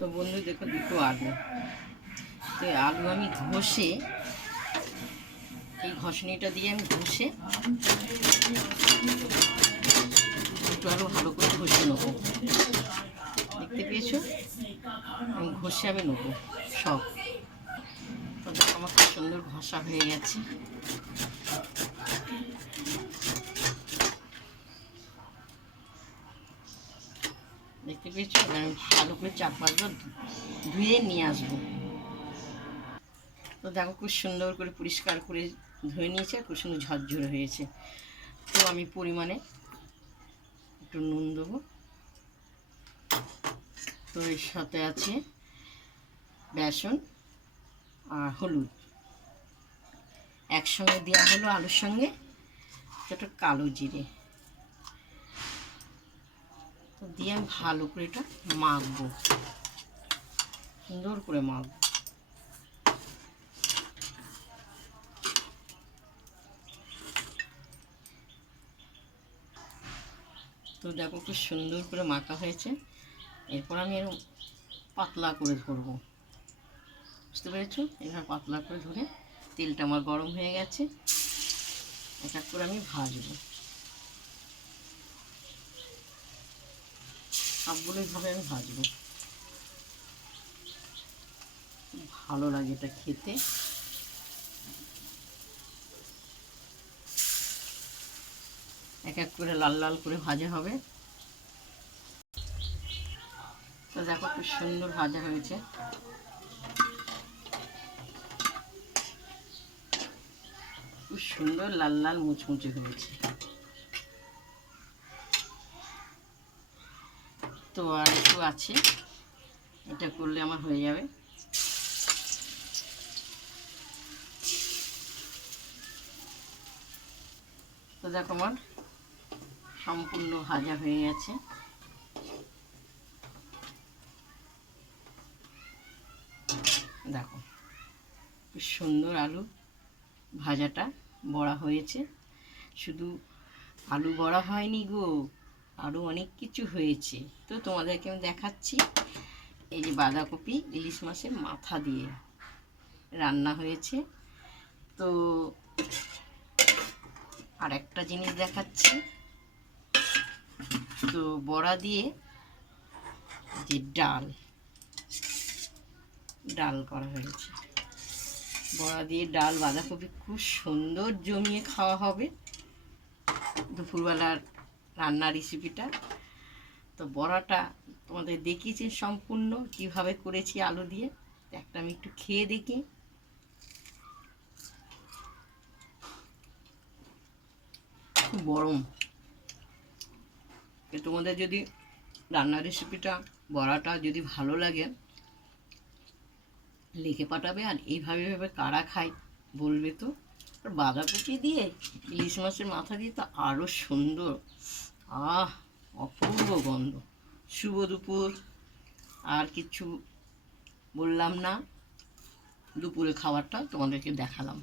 তো বন্ধু দেখো দুটো আলু, তো আলু আমি ঘষে এই ঘষণিটা দিয়ে আমি ঘষে দুটো আলু ভালো করে ঘষে নেবো। দেখতে পেয়েছো, আমি ঘষে আমি নেবো সব। তো দেখো আমার খুব সুন্দর ঘষা হয়ে গেছে। দেখতে পেয়েছো, আমি ভালো করে 4-5 বার ধুয়ে নিয়ে আসবো। তো দেখো খুব সুন্দর করে পরিষ্কার করে ধুয়ে নিয়েছে, খুব সুন্দর ঝরঝরে হয়েছে। তো আমি পরিমাণে একটু নুন দেবো। তো এর সাথে আছে বেসন আর হলুদ একসঙ্গে দেওয়া হলো আলুর সঙ্গে। একটা কালো জিরে তো দিয়ে আমি ভালো করে এটা মাখবো, সুন্দর করে মাখবো। তো দেখো খুব সুন্দর করে মাখা হয়েছে। এরপর আমি এরকম পাতলা করে ধরবো, বুঝতে পেরেছো? এবার পাতলা করে ধরে তেলটা আমার গরম হয়ে গেছে, এক এক করে আমি ভাজবো। সবগুলোই ভাবে আমি ভাজবো, ভালো লাগে এটা খেতে। এক এক করে লাল লাল করে ভাজা হবে। তো দেখো খুব সুন্দর ভাজা হয়েছে। খুব সুন্দর লাল লাল মুচমুচে হয়েছে। তো আর একটু আছে, এটা করলে আমার হয়ে যাবে। তো দেখো আমার সম্পূর্ণ ভাজা হয়ে গেছে। দেখো খুব সুন্দর আলু ভাজাটা বড়া হয়েছে। শুধু আলু বড়া হয়নি গো, আরও অনেক কিছু হয়েছে। তো তোমাদেরকে আমি দেখাচ্ছি। এই যে বাঁধাকপি ইলিশ মাছের মাথা দিয়ে রান্না হয়েছে। তো আর একটা জিনিস দেখাচ্ছি। তো বড়া দিয়ে যে ডাল করা হয়েছে, বড়া দিয়ে ডাল বাঁধাকপি খুব সুন্দর জমিয়ে খাওয়া হবে দুপুরবেলার রান্নার রেসিপিটা। তো বড়াটা তোমাদের দেখিয়েছি সম্পূর্ণ কিভাবে করেছি আলু দিয়ে। একটা আমি একটু খেয়ে দেখি। খুব গরম। তোমাদের যদি রান্নার রেসিপিটা বড়াটা যদি ভালো লাগে লিখে পাঠাবে, আর এইভাবে কারা খায় বলবে। তো বাঁধাকপি দিয়ে ইলিশ মাছের মাথা দিয়ে তো আরও সুন্দর, অপূর্ব গন্ধ। শুভ দুপুর। আর কিছু বললাম না, দুপুরে খাবারটা তোমাদেরকে দেখালাম।